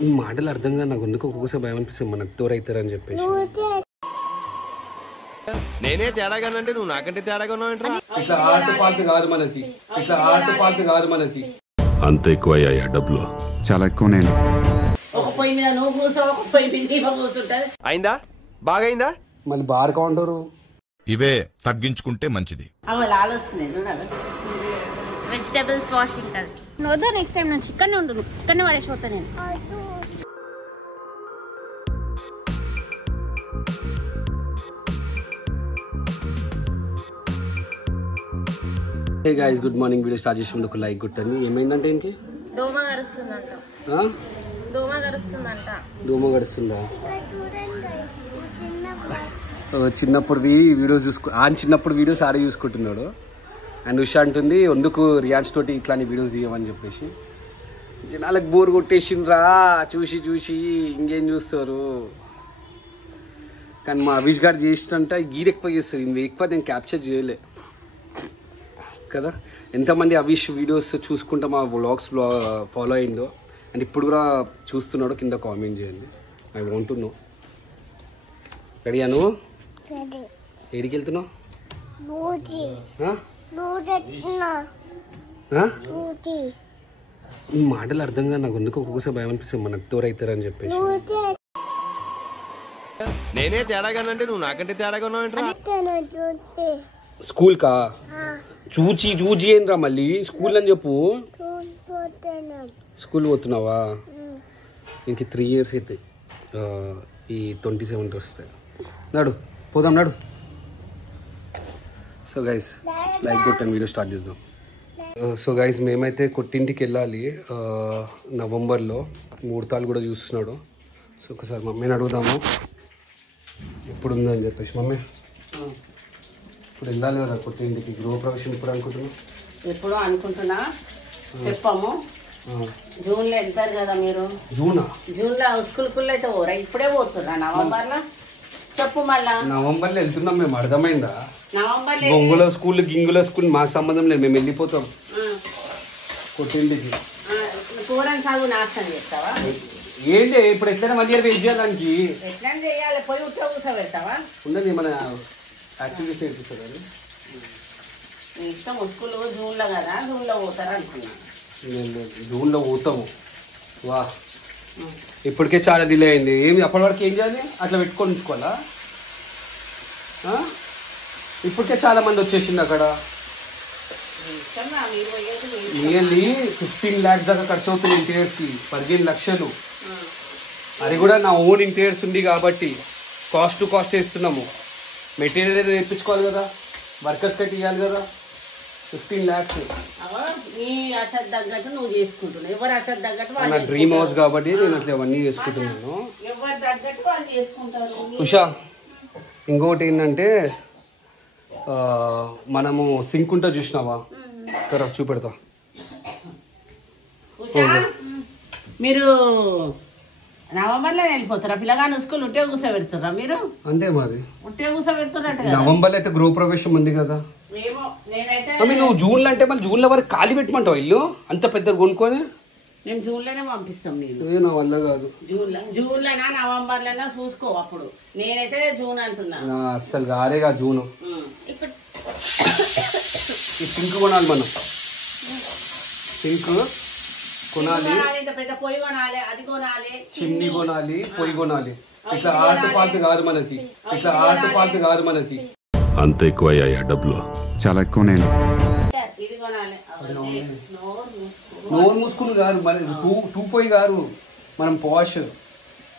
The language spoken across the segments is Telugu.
ఈ మాటలు అర్థంగా నాకు ఎందుకు ఒక్కొక్కసారి భయం అనిపిస్తుంది, మనకు తోడైతారని చెప్పేసి. నేనే తేడాగానంటే నువ్వు నాకంటే తేడాగా ఉన్నావు. ఇట్లా ఆట పాటు కాదు మనకి, ఇట్లా ఆట పాటు కాదు మనకి. అంత ఎక్కువ అయ్యాయా డబ్బులు? చాలా ఎక్కువ. నేను ఒక పొయ్యి మీద నువ్వు కూర్చో, ఒక పొయ్యి మీద దీపం కూర్చుంటది. అయిందా? బాగా అయిందా? మళ్ళీ బార్ కౌంటరు ఇవే తగ్గించుకుంటే మంచిది. అవి ఆలోస్తున్నాయి చూడాలి. వెజిటేబుల్స్ వాషింగ్ కాదు నోదా. నెక్స్ట్ టైం నుంచి ఇక్కడనే ఉండు, ఇక్కడనే పడేసి పోతా నేను. Hey guys, good morning. Video start చేసి ఒక లైక్ కొట్టండి. ఏమైందంటే ఇంకే దోమ గరుస్తుందంట. దోమ గడుస్తుందా? చిన్నప్పుడు వీడియోస్ చిన్నప్పుడు వీడియోస్ ఆడే చూసుకుంటున్నాడు. అండ్ ఉషా అంటుంది ఎందుకు రియాన్స్ తోటి ఇట్లాంటి వీడియోస్ తీయమని చెప్పేసి. జనాలకు బోర్ కొట్టేసిండ్రా చూసి చూసి, ఇంకేం చూస్తారు. కానీ మా అవిష్ గారు చేసినంట ఎక్కువ చేస్తారు, ఇవి ఎక్కువ నేను క్యాప్చర్ చేయలే కదా. ఎంతమంది అవిష్ వీడియోస్ చూసుకుంటా మా వ్లాగ్స్ ఫాలో అయిందో అండ్ ఇప్పుడు కూడా చూస్తున్నాడో కింద కామెంట్ చేయండి. I want to know. రెడీయా నువ్వు? ఏడికి వెళ్తున్నావు? ఈ మాటలు అర్థంగా నాకు ఎందుకు ఒక్కొక్కసారి భయం అనిపిస్తుంది, మనకు తోడైతారని చెప్పేసి. నేనే తేడాగానంటే నువ్వు నాకంటే తేడాగా ఉన్నావు. స్కూల్ కా చూచి చూచి ఏంట్రా మళ్ళీ స్కూల్ అని చెప్పు. స్కూల్ పోతున్నావా? ఇంక 3 years అవుతాయి, ఈ 27 వస్తాయి. నడు పోదాం నడు. సో గైస్ లైక్ కొట్టండి, వీడియో స్టార్ట్ చేద్దాం. సో గైస్ మేమైతే కొట్టింటికి వెళ్ళాలి నవంబర్లో. ముహూర్తాలు కూడా చూస్తున్నాడు. సో ఒకసారి మమ్మీని అడుగుదాము ఎప్పుడు ఉందని చెప్పేసి. మమ్మీ ఇప్పుడు వెళ్ళాలి కదా కొట్టింటికి, గృహప్రవేశం ఇప్పుడు అనుకుంటున్నాం. ఎప్పుడో అనుకుంటున్నా, చెప్పాము. జూన్లో వెళ్తారు కదా మీరు. జూనా? జూన్లో స్కూల్ అయితే పోరా, ఇప్పుడే పోతున్నా నవంబర్లో. చెప్పు మళ్ళా. నవంబర్లో వెళ్తున్నాం మేము, అర్థమైందా? నవంబర్లో బొంగుల స్కూల్ గింగుల స్కూల్ మాకు సంబంధం లేదు, మేము వెళ్ళిపోతాం కొట్టింటికి. కూరని చదువు నాశనం చేస్తావా? ఏంటి ఇప్పుడు ఎట్లయినా 1 year వెయిట్ చేయడానికి. ఎట్లా చేయాలి? పోయి ఉట్ట కూర్చోబెడతావా? ఉండదు మన యాక్టివిటీస్ నేర్పిస్తారు అది. నీ ఇష్టం. స్కూల్ జూన్లో కదా, జూన్లో పోతారా అనుకున్నా. జూన్లో పోతాము. వా ఇప్పటికే చాలా డిలే అయింది. ఏమి అప్పటి వరకు ఏం చేయాలి? అట్లా పెట్టుకొని ఉంచుకోవాలా? ఇప్పటికే చాలా మంది వచ్చేసింది అక్కడ. నియర్లీ 15 lakhs దాకా ఖర్చు అవుతుంది ఇంటీరియర్స్కి. 15 లక్షలు. అది కూడా నా ఓన్ ఇంటీరియర్స్ ఉంది కాబట్టి కాస్ట్ టు కాస్ట్ వేస్తున్నాము. మెటీరియల్ ఏదో తెప్పించుకోవాలి కదా, వర్కర్స్ కట్టి ఇవ్వాలి కదా. 15 lakhs నీ ఆశ తగ్గట్టు నువ్వు చేసుకుంటున్నావు. ఎవరు ఆశ తగ్గట్టు నా డ్రీమ్ హౌస్ కాబట్టి నేను అట్లా అవన్నీ చేసుకుంటున్నాను. ఎవరు తగ్గట్టు వాళ్ళు చేసుకుంటారు. ఉషా ఇంకొకటి ఏంటంటే మనము సింక్ ఉంటే చూసినావా? కరెక్ట్ చూపెడతా. ఉషా మీరు నవంబర్లో వెళ్ళిపోతారా? పిల్లగాని స్కూల్ ఉంటే కూర్చోబెడుతురా మీరు? అంతే మాది. ఉంటే కూర్చోబెడుతున్నట్టు. నవంబర్లో అయితే గృహప్రవేశం ఉంది కదా. ఏమో నేనైతే నువ్వు జూన్లో అంటే మళ్ళీ జూన్లో వరకు ఖాళీ పెట్టమంటావు ఇల్లు అంత పెద్ద కొనుక్కొని. మేము జూన్లోనే పంపిస్తాం. నేను నా వల్ల కాదు. జూన్లోనా నవంబర్లోనా చూసుకో. అప్పుడు నేనైతే జూన్ అంటున్నా. అస్సలు గారేగా జూను. ఈ సింక్ కొనాలి మనం. సింక్ కొనాలి, పెద్ద పొయ్యి కొనాలి, అది కొనాలి, చిమ్నీ కొనాలి, పొయ్యి కొనాలి. ఇట్లా ఆర్ట్ పార్ట్ కాదు మనకి, ఇట్లా ఆర్ట్ పార్ట్ కాదు మనకి. అంత ఎక్కువ అయ్యాయా డబ్బులు? చాలా ఎక్కువ. నేను ఇది కొనాలి. నోరు మూసుకుని కాదు మరి 2 పొయ్యి కాదు, మనం పాష్.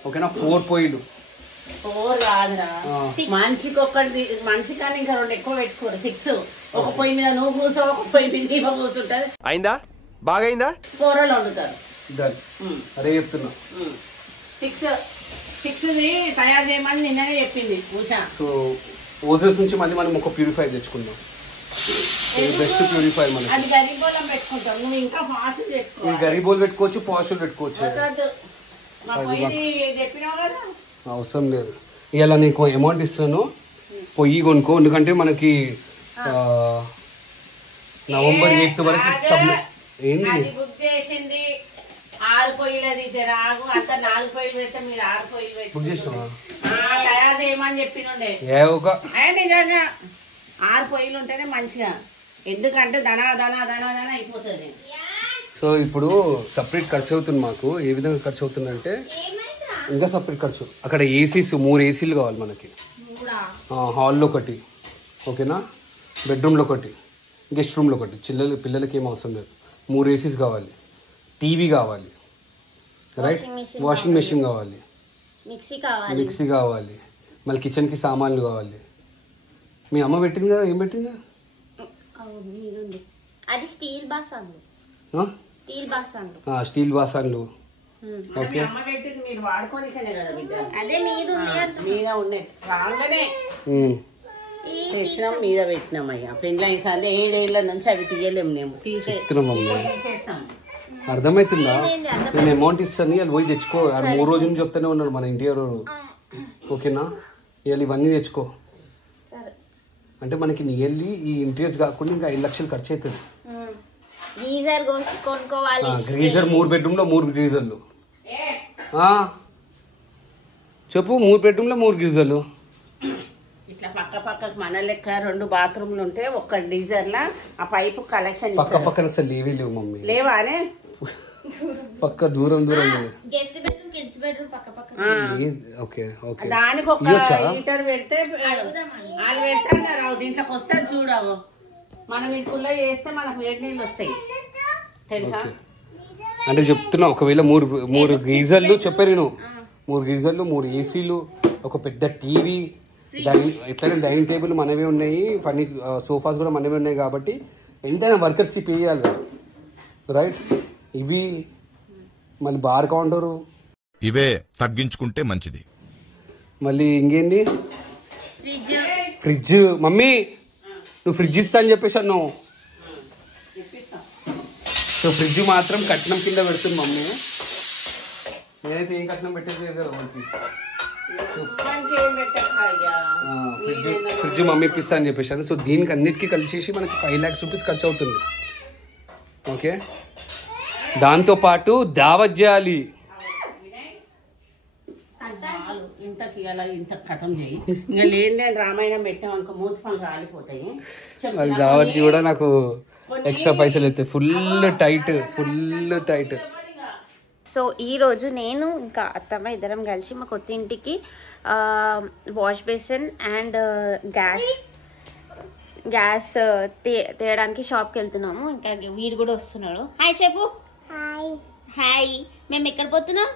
ఓకేనా? 4 పొయ్యిలు. 4 కాదురా, మనిషికి ఒక్కటి. మనిషి కానీ ఇంకా 2 ఎక్కువ పెట్టుకోరు. 6. ఒక పొయ్యి మీద నువ్వు కూర్చో, ఒక పొయ్యి మీద దీపం కూర్చుంటది. అయిందా? బాగా అయిందా? కూరలు వండుతారు. అదే చెప్తున్నా. 6ది తయారు చేయమని నిన్ననే చెప్పింది ఉషా. సో ఓజెస్ నుంచి మళ్ళీ మనం ఒక ప్యూరిఫై తెచ్చుకుందాం. బెస్ట్ ప్యూరిఫై మనం. అది గరిబోలం పెట్టుకుంటాం. నువ్వు ఇంకా పాష్ పెట్టుకో. గరిబోల్ పెట్టుకోవచ్చు, పాష్ పెట్టుకోవచ్చు. చెప్పినావు కదా, అవసరం లేదు. ఇలా నీకు అమౌంట్ ఇస్తాను, పొయ్యి కొనుక్కో. ఎందుకంటే మనకి నవంబర్ 8th వరకు ఏంది 6 పొయ్యిలది జరాగు అంత 4 పొయ్యిలు పెడితే మీరు 6 పొయ్యిలు బుక్ పెట్టి చేసినావా తయారు చేయమని చెప్పినుండే నిజంగా 6 పొయ్యిలు ఉంటేనే మంచిగా ఎందుకంటే దనా అయిపోతుంది. సో ఇప్పుడు సపరేట్ ఖర్చు అవుతుంది మాకు. ఏ విధంగా ఖర్చు అవుతుందంటే ఇంకా సపరేట్ ఖర్చు. అక్కడ ఏసీస్ 3 ఏసీలు కావాలి మనకి. హాల్లో ఒకటి, ఓకేనా, బెడ్రూమ్లో ఒకటి, గెస్ట్ రూమ్లో ఒకటి. పిల్లలకి ఏం అవసరం లేదు. 3 ఏసీస్ కావాలి, టీవీ కావాలి, రైట్, వాషింగ్ మెషిన్ కావాలి, మిక్సీ కావాలి, మళ్ళీ కిచెన్కి సామాన్లు కావాలి. మీ అమ్మ పెట్టింది కదా, ఏం పెట్టింది? అది స్టీల్ బాసాన్లు. స్టీల్ బాసాన్లు. ఓకే, అమ్మ పెట్టింది మీరు వాడుకోనికనే కదా బిడ్డ. అదే మీద మీద ఉన్నాయి రాగానే తెచ్చినాం మీద పెట్టినాం. అయ్యా పెళ్ళైన 7 ఏళ్ళ నుంచి అవి తీయలేము, మేము తీసేస్తాం. అర్థమవుతుందా? నేను అమౌంట్ ఇస్తాను, వాళ్ళు పోయి తెచ్చుకో. 3 రోజుల నుంచి చెప్తానే ఉన్నాడు మన ఇంటీరియర్. ఓకేనా, ఇవాళ ఇవన్నీ తెచ్చుకో. అంటే మనకి నియర్లీ ఈ ఇంటీరియర్స్ కాకుండా ఇంకా 5 లక్షలు ఖర్చు అవుతుంది. గీజర్ కొనుక్కోవాలి. గ్రీజర్ 3 బెడ్రూమ్లో 3 గ్రీజర్లు. చెప్పు, 3 బెడ్రూమ్లో 3 గ్రీజర్లు. ఇట్లా పక్కకు మన లెక్క 2 బాత్రూమ్లు ఉంటే ఒక్క డీజర్లా ఆ పైపు కలెక్షన్ పక్కన అసలు లేవు మమ్మీ. లేవా అనే పక్క దూరం గెస్ట్ బెడ్రూమ్, కిడ్స్ బెడ్రూమ్ పక్క. Okay okay. దానికి ఒక హీటర్ పెడితే వాళ్ళు పెడతారు. దీంట్లోకి వస్తే చూడవు. మనం ఇంట్లో చేస్తే మనకు వేడి నీళ్ళు వస్తాయి తెలుసా. అంటే చెప్తున్నా, ఒకవేళ 3 గీజర్లు చెప్పాను నేను. 3 గీజర్లు, 3 ఏసీలు, ఒక పెద్ద టీవీ, ఎట్లయినా డైనింగ్ టేబుల్ మనవే ఉన్నాయి, సోఫాస్ కూడా మనవే ఉన్నాయి. కాబట్టి ఎంతైనా వర్కర్స్కి పే చేయాలి కదా, రైట్. ఇవి మళ్ళీ బార్ కౌంటరు, ఇవే తగ్గించుకుంటే మంచిది. మళ్ళీ ఇంకేంది, ఫ్రిడ్జ్. మమ్మీ నువ్వు ఫ్రిడ్జ్ ఇస్తా అని చెప్పేసాను నువ్వు. సో ఫ్రిడ్జ్ మాత్రం కట్నం కింద పెడుతుంది మమ్మీ. నేనైతే ఏం కట్నం పెట్టేది కదా వాళ్ళకి. ఫ్రిడ్జ్ మమ్మీ ఇప్పిస్తా అని చెప్పేసాను. సో దీనికి అన్నిటికీ కలిసేసి మనకి 5 lakhs రూపీస్ ఖర్చు అవుతుంది. ఓకే, దాంతోపాటు దావత్ చేయాలి. ఇంతకి అలా ఇంత కథం చేయి. ఇంకా లేని రామాయణం పెట్టామనుకో మూతి పనులు రాలిపోతాయి. దావత్కి కూడా నాకు ఎక్స్ట్రా పైసలు అయితే ఫుల్ టైట్. సో ఈరోజు నేను ఇంకా అత్తమ్మ ఇద్దరం కలిసి మా కొత్త ఇంటికి వాష్ బేసిన్ అండ్ గ్యాస్ తేయడానికి షాప్కి వెళ్తున్నాము. ఇంకా వీడు కూడా వస్తున్నాడు. హాయ్ చెప్పు. హాయ్. మేము ఎక్కడ పోతున్నాం?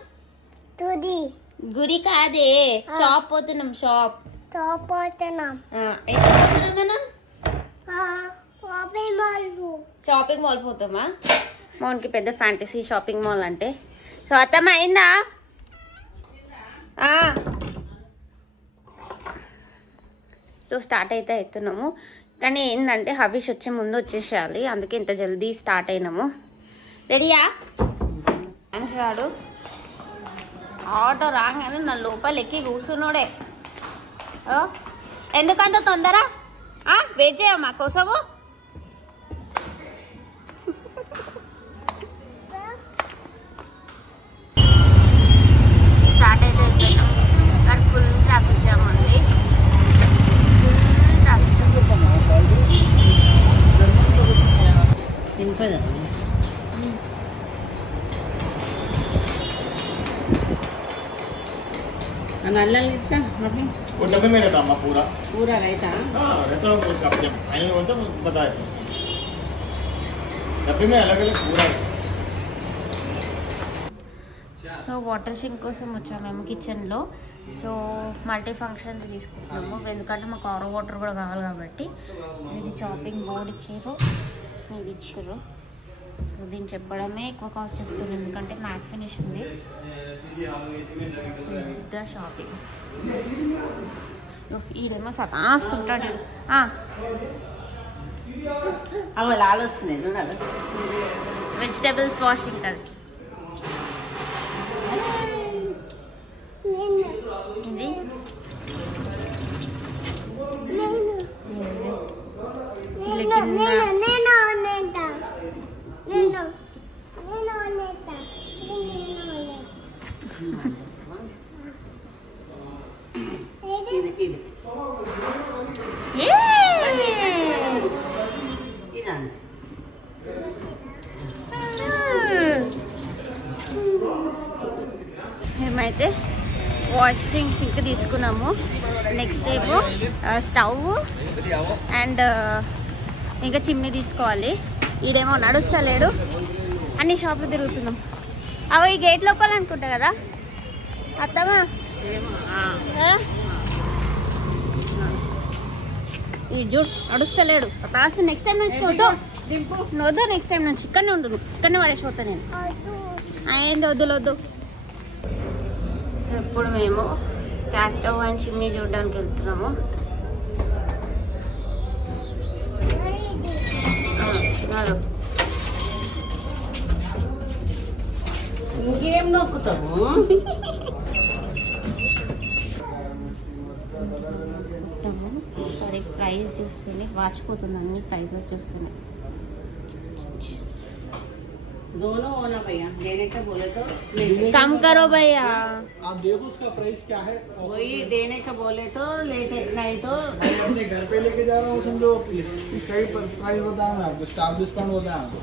గుడి కాదే, షాప్ పోతున్నాం. ఎక్కడ పోతున్నాం మనం? Shopping mall పోతామా? మౌన్కి పెద్ద ఫ్యాంటసీ షాపింగ్ మాల్ అంటే. సో అత్తమ్మ అయిందా? సో స్టార్ట్ అయితే అవుతున్నాము. కానీ ఏంటంటే హబీష్ వచ్చే ముందు వచ్చేసేయాలి, అందుకే ఇంత జల్దీ స్టార్ట్ అయినాము. రెడీయా? అంటాడు ఆటో రాగానే నా లోపల ఎక్కి కూర్చున్నాడే. ఎందుకంత తొందర? వెయిట్ చేయ మా కోసము. స్టార్ట్ అయితే అయిపోయినాం, కానీ ఫుల్ ట్రాఫిక్ జామ్ ఉంది. नल्ला लिखा वो डब्बे में रहता पूरा पूरा रहता रहता हूँ जब फाइनल बोलता बताया डब्बे में अलग अलग पूरा. సో వాటర్ షింక్ కోసం వచ్చాము మేము కిచెన్లో. సో మల్టీ ఫంక్షన్స్ తీసుకుంటున్నాము, ఎందుకంటే మాకు ఆరో వాటర్ కూడా కావాలి కాబట్టి. ఇది చాపింగ్ బోర్డ్ ఇచ్చారు, ఇది ఇచ్చారు. సో దీన్ని చెప్పడమే ఎక్కువ కాస్ట్ చెప్తున్నాను, ఎందుకంటే మ్యాట్ ఫినిష్ ఉంది. పెద్ద షాపింగ్. ఈడేమో సతాస్తుంటాడు. అవి లాలు వస్తున్నాయి చూడాలి. వెజిటేబుల్స్ వాషింగ్ కదా ఇది. ఇది ఇది ఇదండి. మేమైతే వాషింగ్ సింక్ తీసుకున్నాము. నెక్స్ట్ ఏమో స్టవ్ అండ్ ఇంకా చిమ్నీ తీసుకోవాలి. ఈడేమో నడుస్తలేడు, అన్ని షాపులు తిరుగుతున్నాం. అవి ఈ గేట్ లోపల అనుకుంటా కదా అత్తమ్మా. ఈ చూడు నడుస్తలేడు. లాస్ట్ నెక్స్ట్ టైం నుంచి వద్దు నెక్స్ట్ టైం నుంచి ఇక్కడనే ఉండు, ఇక్కడనే పడేసి పోతా నేను. ఏంది వద్దు. సో ఇప్పుడు మేము గ్యాస్ స్టవ్ అండ్ చిమ్నీ చూడడానికి వెళ్తున్నాము. ఇంకేం నొక్కుతాము. ప్రైస్ చూస్తేనే వాచిపోతుంది, అన్ని ప్రైజెస్ చూస్తేనే. दोनों होना भैया, देने का बोले तो कम करो भैया. आप देखो उसका प्राइस क्या है. वही देने का बोले तो लेते, नहीं तो मैं अपने घर पे लेके जा रहा हूँ, समझो कई प्राइस बताया मैं आपको, स्टाफ डिस्काउंट बताया आपको.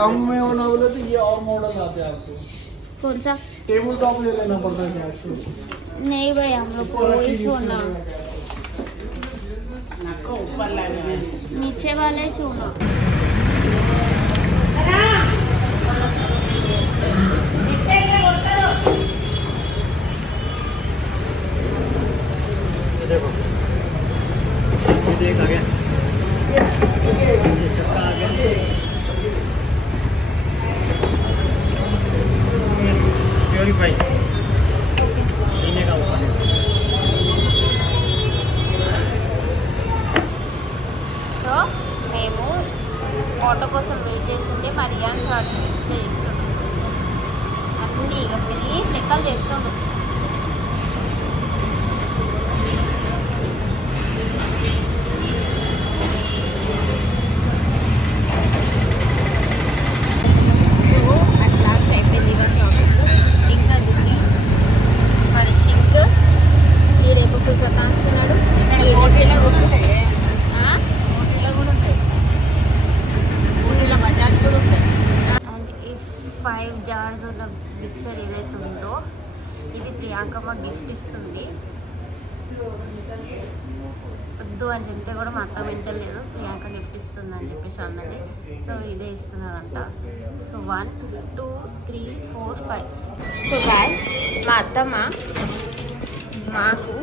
कम में होना बोले तो ये और मॉडल आते हैं आपको. कौन सा? टेबल टॉप ले लेना पड़ता है कैश. नहीं भैया हम लोग को वही छोड़ना, नाको ऊपर लगा नीचे वाले छोड़ना. देखो ये देख आ गया, ये चक्का आ गया, प्योरीफाई पीने का ऊपर. సో మేము ఆటో కోసం వెయిట్ చేస్తుంటే మా రియాన్ షార్ట్ చేస్తుండే అన్నీ ఇక ప్లీజ్ లెక్కలు చేస్తుండే. సో అట్లా అయిపోయింది మా షాపింగ్. ఇంకా ఉంది మరి షింక్ ఈడేమో ఫుల్ సతాస్తున్నాడు. అండ్ ఈ 5 jars ఉన్న మిక్సర్ ఏదైతే ఉందో ఇది ప్రియాంకమ్మ గిఫ్ట్ ఇస్తుంది. వద్దు అని చెప్తే కూడా మా అత్త వింటలేదు, ప్రియాంక గిఫ్ట్ ఇస్తుంది అని చెప్పేసి అన్నది. సో ఇదే ఇస్తున్నారంట. సో 1 2 3 4 5. సో గాయ్స్ మా అత్తమ్మ మాకు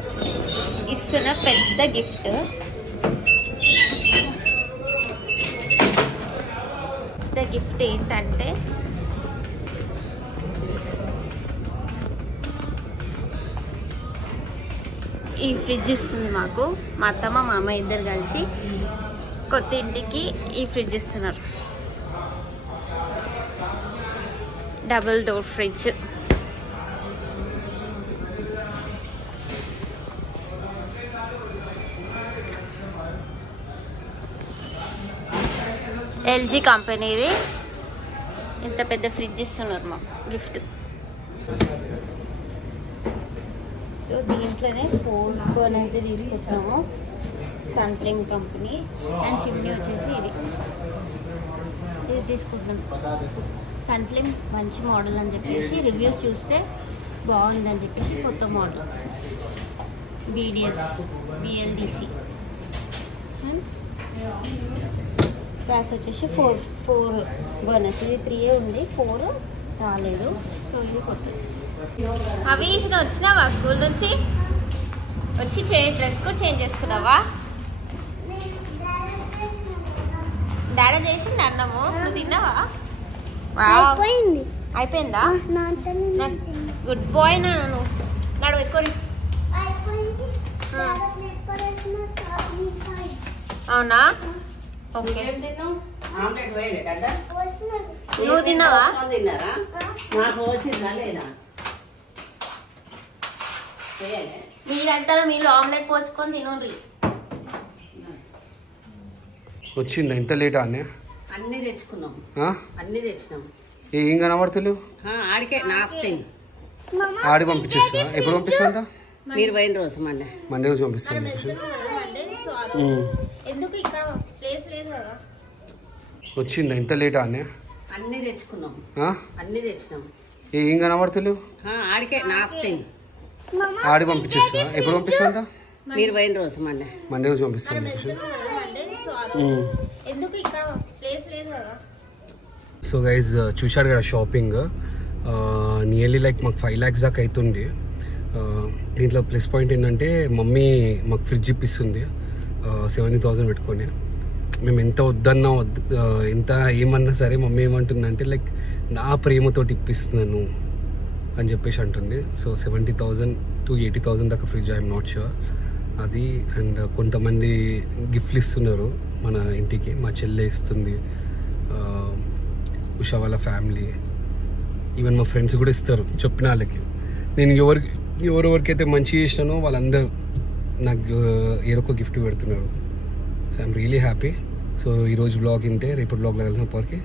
ఇస్తున్న పెద్ద గిఫ్ట్. గిఫ్ట్ ఏంటంటే ఈ ఫ్రిడ్జ్ ఇస్తుంది మాకు. మా అత్తమ్మ మా అమ్మ ఇద్దరు కలిసి కొత్త ఇంటికి ఈ ఫ్రిడ్జ్ ఇస్తున్నారు. Double door fridge. ఎల్జీ కంపెనీది ఇంత పెద్ద ఫ్రిడ్జ్ ఇస్తున్నారు మాకు గిఫ్ట్. సో దీంట్లోనే 4 బర్నర్స్ తీసుకొచ్చాము. సన్ఫ్లేమ్ కంపెనీ అండ్ చిమ్నీ వచ్చేసి ఇది తీసుకుంటున్నాం. సన్ఫ్లేమ్ మంచి మోడల్ అని చెప్పేసి రివ్యూస్ చూస్తే బాగుందని చెప్పేసి కొత్త మోడల్ BLDC. గ్యాస్ వచ్చేసి 4 బర్నర్స్. ఇది 3 ఉంది, 4 రాలేదు. సో ఇది కొత్తది. అవి వచ్చినావా స్కూల్ నుంచి? వచ్చి డ్రెస్ కూడా చేంజ్ చేసుకున్నావా? డాడీ చేసింది అన్నము, నువ్వు తిన్నావా? అయిపోయిందా? గుడ్ బాయ్ నాను. నడు ఎక్కువ. అవునా? ఓకే. నువ్వు తిన్నావా? తిన్నారా? నాకు వచ్చిందా లేదా? మీరంతా మీరు ఆమ్లెట్ పోసుకొని తినండి. వచ్చిందా ఇంత లేటా అన్నీ? అన్ని తెచ్చుకున్నాం, అన్ని తెచ్చినాం. ఏం కనబడతలేవు ఆడికే నాస్తే ఆడి పంపించేస్తా ఎప్పుడు పంపిస్తా మీరు పోయిన రోజు మండే మండే రోజు పంపిస్తాను ఎందుకు ఇక్కడ ప్లేస్ లేదు కదా. వచ్చిందా ఇంత లేటా అనే అన్ని తెచ్చుకున్నాం అన్ని తెచ్చినాం ఏం కనబడతలేవు ఆడికే నాస్తే ఆడి పంపించేస్తా ఎప్పుడు పంపిస్తా మీరు పోయిన రోజు మండే మండే రోజు పంపిస్తాను ఎందుకు ఇక్కడ ప్లేస్ లేదు కదా. సో గైజ్ చూశారు కదా షాపింగ్ నియర్లీ లైక్ మాకు 5 lakhs దాకా అవుతుంది. దీంట్లో ప్లస్ పాయింట్ ఏంటంటే మమ్మీ మాకు ఫ్రిడ్జ్ ఇప్పిస్తుంది 70,000 పెట్టుకొని. మేము ఎంత వద్దన్నా ఎంత ఏమన్నా సరే మమ్మీ ఏమంటుందంటే లైక్ నా ప్రేమతోటి ఇప్పిస్తున్నాను అని చెప్పేసి అంటుంది. సో 70,000 to 80,000 దాకా ఫ్రిడ్జ్ ఐఎమ్ నాట్ షూర్ అది. అండ్ కొంతమంది గిఫ్ట్లు ఇస్తున్నారు మన ఇంటికి, మా చెల్లె ఇస్తుంది, ఉషా వాళ్ళ ఫ్యామిలీ, ఈవెన్ మా ఫ్రెండ్స్ కూడా ఇస్తారు. చెప్పిన వాళ్ళకి నేను ఎవరెవరికైతే మంచి చేసినానో వాళ్ళందరూ నాకు ఏరొక గిఫ్ట్ పెడుతున్నారు. So I'm really happy. So ఈరోజు బ్లాగ్ ఇంతే, రేపటి బ్లాగ్లో కలిసిన పరికి